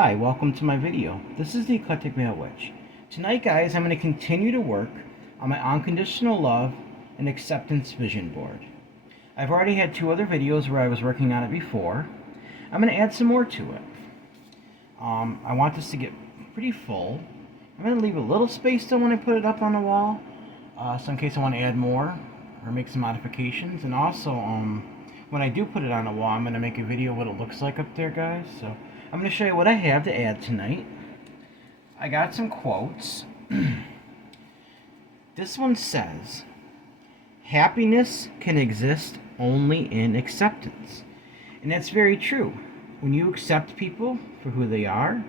Hi, welcome to my video. This is the Eclectic Male Witch. Tonight, guys, I'm going to continue to work on my unconditional love and acceptance vision board. I've already had two other videos where I was working on it before. I'm going to add some more to it. I want this to get pretty full. I'm going to leave a little space though when I put it up on the wall, so in case I want to add more or make some modifications. And also, when I do put it on the wall, I'm going to make a video what it looks like up there, guys. So I'm going to show you what I have to add tonight. I got some quotes. This one says, happiness can exist only in acceptance. And that's very true. When you accept people for who they are,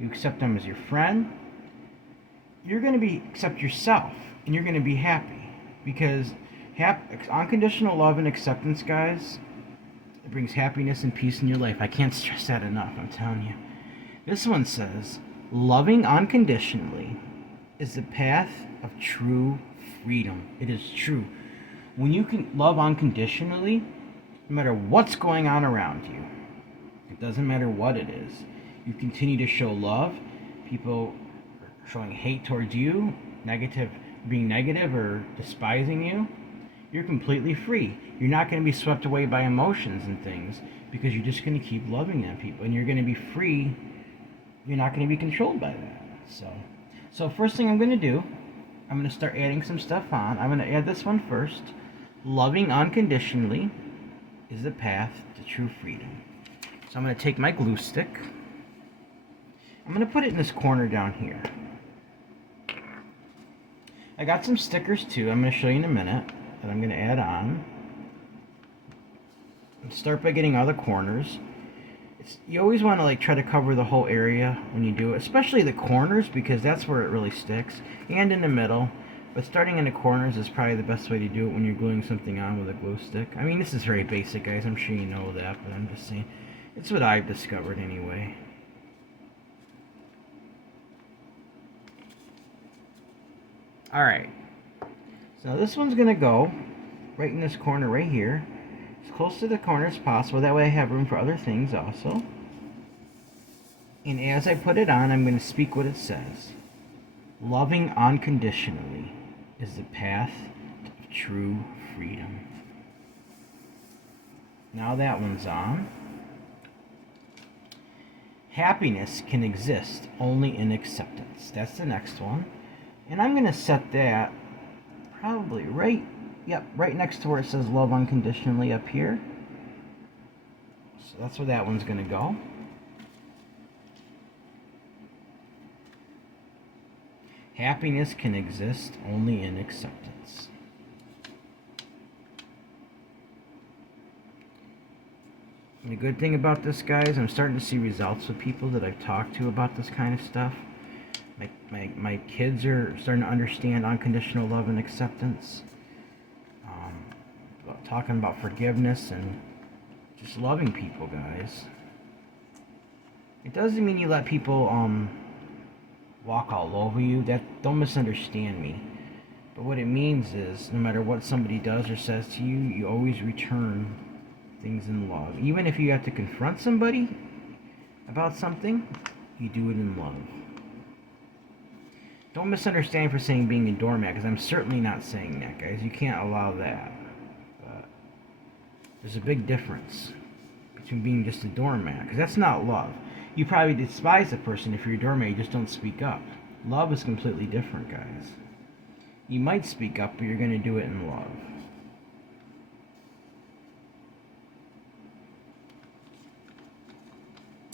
you accept them as your friend, you're going to accept yourself, and you're going to be happy. Because unconditional love and acceptance, guys, it brings happiness and peace in your life. I can't stress that enough, I'm telling you. This one says, loving unconditionally is the path of true freedom. It is true. When you can love unconditionally, no matter what's going on around you, it doesn't matter what it is, you continue to show love. People are showing hate towards you, being negative or despising you, you're completely free. You're not going to be swept away by emotions and things because you're just going to keep loving them people, and you're going to be free. You're not going to be controlled by that. So first thing I'm going to do, I'm going to start adding some stuff on. I'm going to add this one first. Loving unconditionally is the path to true freedom. So I'm going to take my glue stick. I'm going to put it in this corner down here. I got some stickers too. I'm going to show you in a minute that I'm going to add on. Start by getting all the corners. You always want to try to cover the whole area when you do it, especially the corners, because that's where it really sticks, and in the middle. But starting in the corners is probably the best way to do it when you're gluing something on with a glue stick. I mean, this is very basic, guys. I'm sure you know that, but I'm just saying it's what I've discovered anyway. Alright, so this one's going to go right in this corner right here, as close to the corner as possible. That way I have room for other things also. And as I put it on, I'm going to speak what it says. Loving unconditionally is the path to true freedom. Now that one's on. Happiness can exist only in acceptance. That's the next one. And I'm going to set that probably right next to where it says love unconditionally up here. So that's where that one's going to go. Happiness can exist only in acceptance. And the good thing about this, guys, I'm starting to see results with people that I've talked to about this kind of stuff. My kids are starting to understand unconditional love and acceptance. Talking about forgiveness and just loving people, guys. It doesn't mean you let people walk all over you. Don't misunderstand me. But what it means is, no matter what somebody does or says to you, you always return things in love. Even if you have to confront somebody about something, you do it in love. Don't misunderstand for saying being a doormat, because I'm certainly not saying that, guys. You can't allow that. But there's a big difference between being just a doormat, because that's not love. You probably despise a person if you're a doormat, you just don't speak up. Love is completely different, guys. You might speak up, but you're going to do it in love.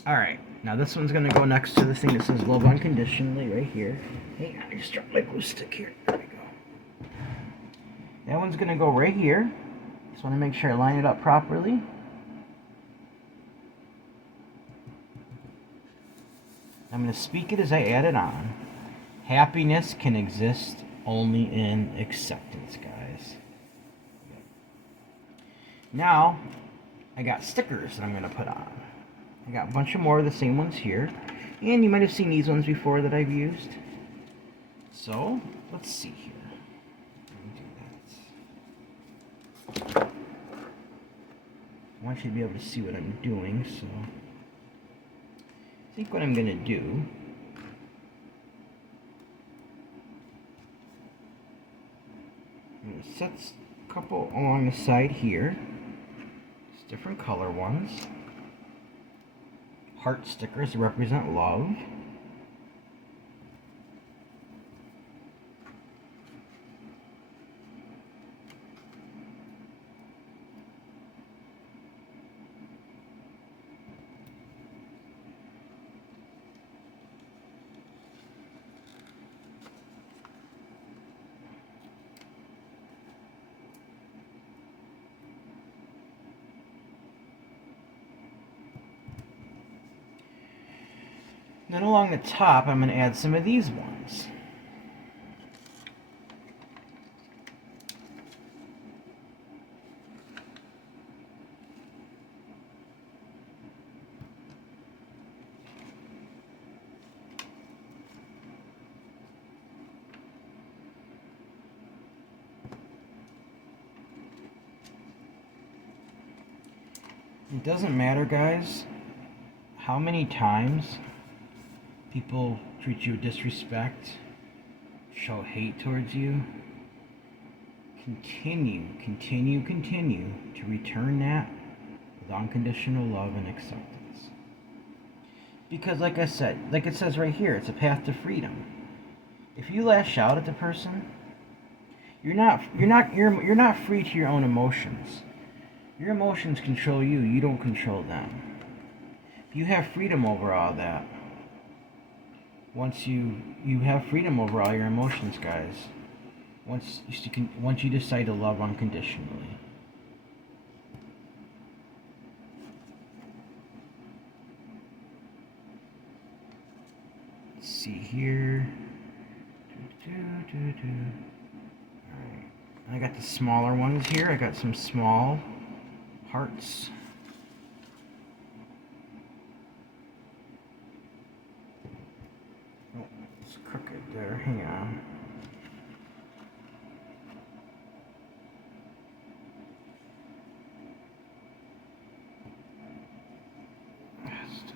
Alright, now this one's going to go next to this thing that says love unconditionally right here. Hey, I just dropped my glue stick here. There we go. That one's going to go right here. Just want to make sure I line it up properly. I'm going to speak it as I add it on. Happiness can exist only in acceptance, guys. Now, I got stickers that I'm going to put on. I got a bunch of more of the same ones here. And you might have seen these ones before that I've used. So, let's see here. Let me do that. I want you to be able to see what I'm doing, so I think what I'm going to do I'm going to set a couple along the side here. It's different color ones. Heart stickers represent love. Then along the top, I'm going to add some of these ones. It doesn't matter, guys, how many times people treat you with disrespect, show hate towards you. Continue to return that with unconditional love and acceptance. Because like I said, like it says right here, it's a path to freedom. If you lash out at the person, you're not free to your own emotions. Your emotions control you, you don't control them. You have freedom over all that. Once you have freedom over all your emotions, guys. Once you decide to love unconditionally. Let's see here. Alright. I got the smaller ones here. I got some small hearts. Oh, it's crooked there. Hang on. It's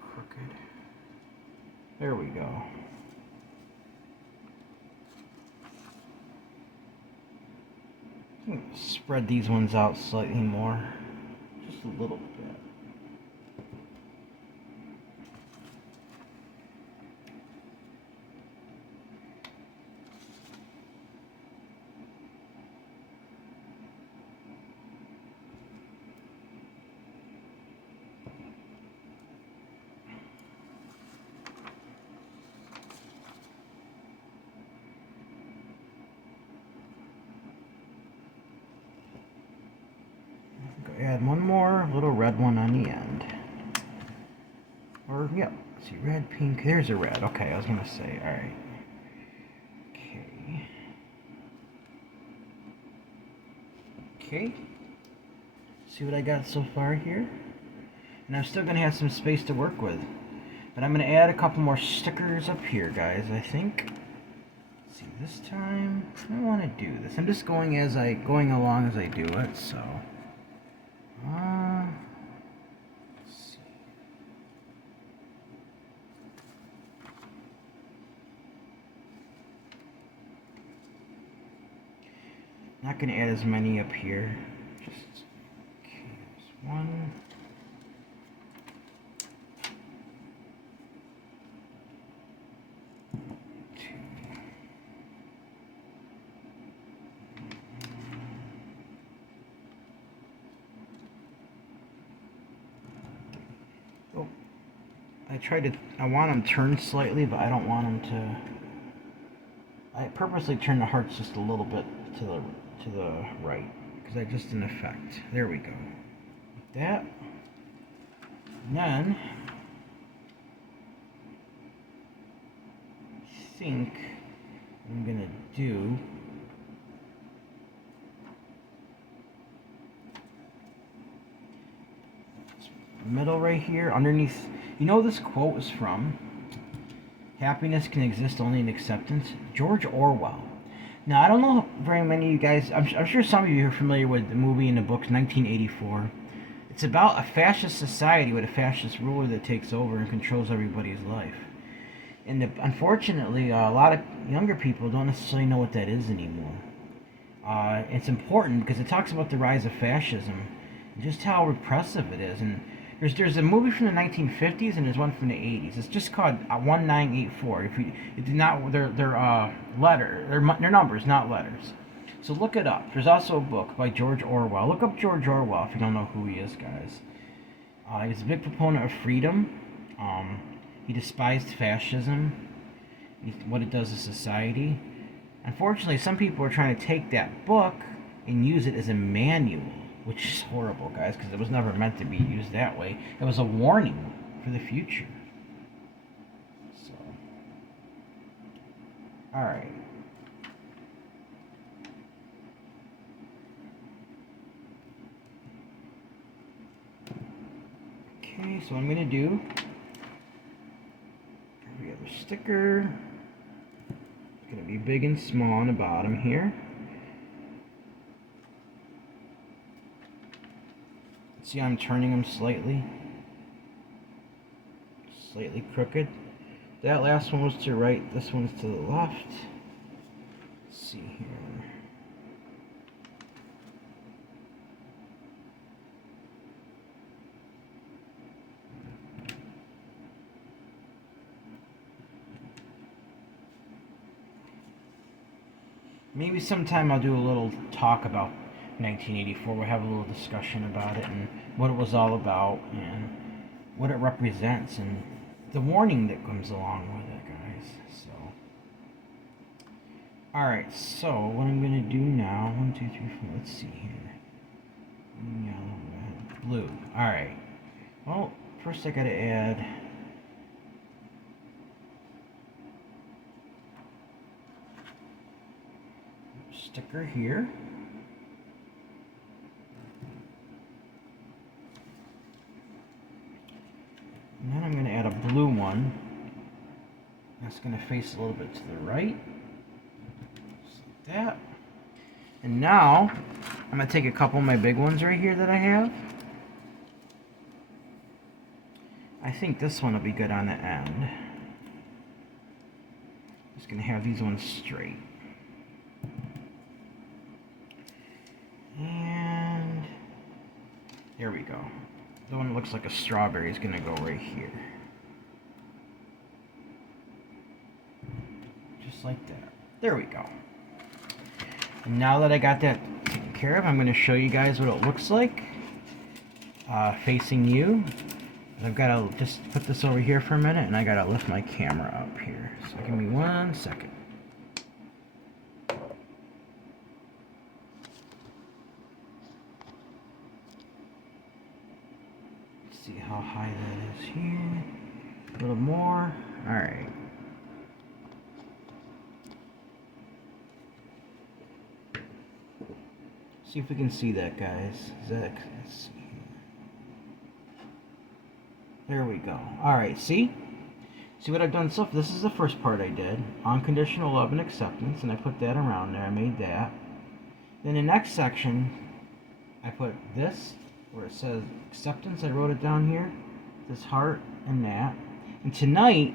crooked. There we go. Spread these ones out slightly more. Just a little bit. Add one more little red one on the end. Or, yep, see, red, pink, there's a red. Okay, I was gonna say, alright. Okay. See what I got so far here? And I'm still gonna have some space to work with. But I'm gonna add a couple more stickers up here, guys, I think. Let's see, this time, I don't wanna do this. I'm just going along as I do it, so. Let's see. Not going to add as many up here. Just okay, there's one. I want them turned slightly, but I don't want them to. I purposely turn the hearts just a little bit to the right, because I just an effect. There we go. Like that. And then I think I'm gonna do. Middle right here, underneath. You know this quote is from? Happiness can exist only in acceptance. George Orwell. Now, I don't know very many of you guys, I'm sure some of you are familiar with the movie and the books, 1984. It's about a fascist society with a fascist ruler that takes over and controls everybody's life. And unfortunately, a lot of younger people don't necessarily know what that is anymore. It's important because it talks about the rise of fascism and just how repressive it is. And there's a movie from the 1950s and there's one from the 80s. It's just called 1984. If you it did not, they're numbers, not letters. So look it up. There's also a book by George Orwell. Look up George Orwell if you don't know who he is, guys. He was a big proponent of freedom. He despised fascism, what it does to society. Unfortunately, some people are trying to take that book and use it as a manual, which is horrible, guys, because it was never meant to be used that way. It was a warning for the future. So, alright. Okay, so what I'm going to do, every other sticker, it's going to be big and small on the bottom here. See, I'm turning them slightly crooked. That last one was to the right, this one's to the left. Let's see here. Maybe sometime I'll do a little talk about 1984. We'll have a little discussion about it and what it was all about and what it represents and the warning that comes along with it, guys. So, alright, so what I'm going to do now, 1, 2, 3, 4, let's see here. Yellow, red, blue. Alright. Well, first I got to add sticker here. And then I'm going to add a blue one. That's going to face a little bit to the right. Just like that. And now, I'm going to take a couple of my big ones right here that I have. I think this one will be good on the end. Just going to have these ones straight. And there we go. The one that looks like a strawberry is going to go right here. Just like that. There we go. And now that I got that taken care of, I'm going to show you guys what it looks like facing you. I've got to just put this over here for a minute, and I got to lift my camera up here. So give me 1 second. See how high that is here. A little more. Alright. See if we can see that, guys. Let's see. There we go. Alright, see? See what I've done so far? This is the first part I did. Unconditional love and acceptance, and I put that around there. I made that. Then the next section, I put this, where it says acceptance. I wrote it down here. This heart and that. And tonight,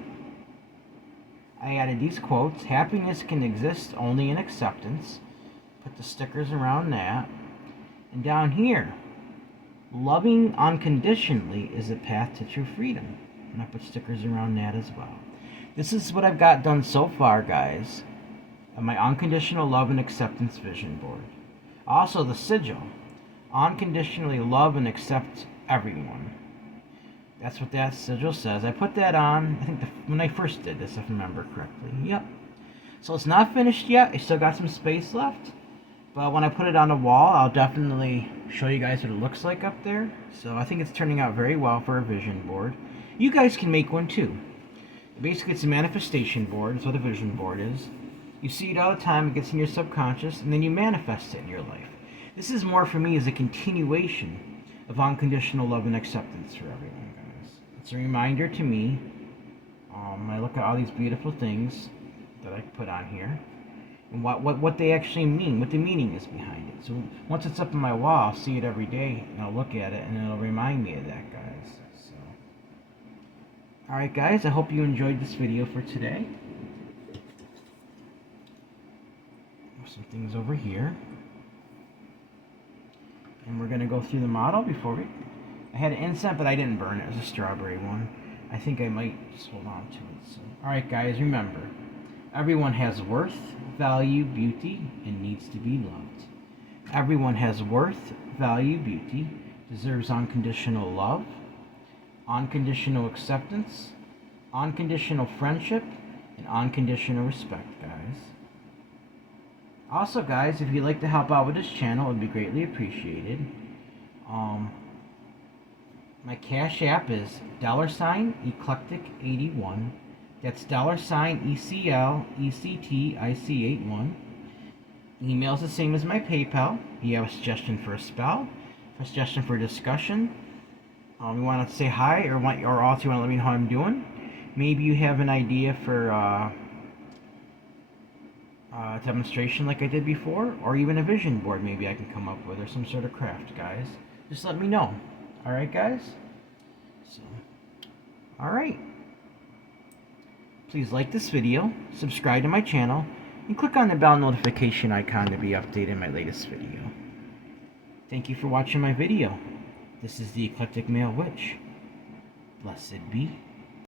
I added these quotes. Happiness can exist only in acceptance. Put the stickers around that. And down here, loving unconditionally is a path to true freedom. And I put stickers around that as well. This is what I've got done so far, guys, on my unconditional love and acceptance vision board. Also, the sigil. Unconditionally love and accept everyone. That's what that sigil says. I put that on, I think, when I first did this, if I remember correctly. Yep. So it's not finished yet. I still got some space left. But when I put it on the wall, I'll definitely show you guys what it looks like up there. So I think it's turning out very well for a vision board. You guys can make one too. Basically, it's a manifestation board. That's what a vision board is. You see it all the time. It gets in your subconscious, and then you manifest it in your life. This is more for me as a continuation of unconditional love and acceptance for everyone, guys. It's a reminder to me. I look at all these beautiful things that I put on here. and what they actually mean, what the meaning is behind it. So once it's up on my wall, I'll see it every day, and I'll look at it, and it'll remind me of that, guys. So, all right, guys, I hope you enjoyed this video for today. There's some things over here, and we're gonna go through the model before we. I had an incense, but I didn't burn it. It was a strawberry one. I think I might just hold on to it. So, all right, guys, remember, everyone has worth, value, beauty, and needs to be loved. Everyone has worth, value, beauty, deserves unconditional love, unconditional acceptance, unconditional friendship, and unconditional respect, guys. Also, guys, if you'd like to help out with this channel, it would be greatly appreciated. My Cash App is $eclectic81. That's $ECLECTIC81. Email is the same as my PayPal. If you have a suggestion for a spell, a suggestion for a discussion, you want to say hi, or also you want to let me know how I'm doing. Maybe you have an idea for a demonstration like I did before, or even a vision board maybe I can come up with, or some sort of craft, guys. Just let me know. Alright, guys? So, alright. Please like this video, subscribe to my channel, and click on the bell notification icon to be updated in my latest video. Thank you for watching my video. This is the Eclectic Male Witch. Blessed be.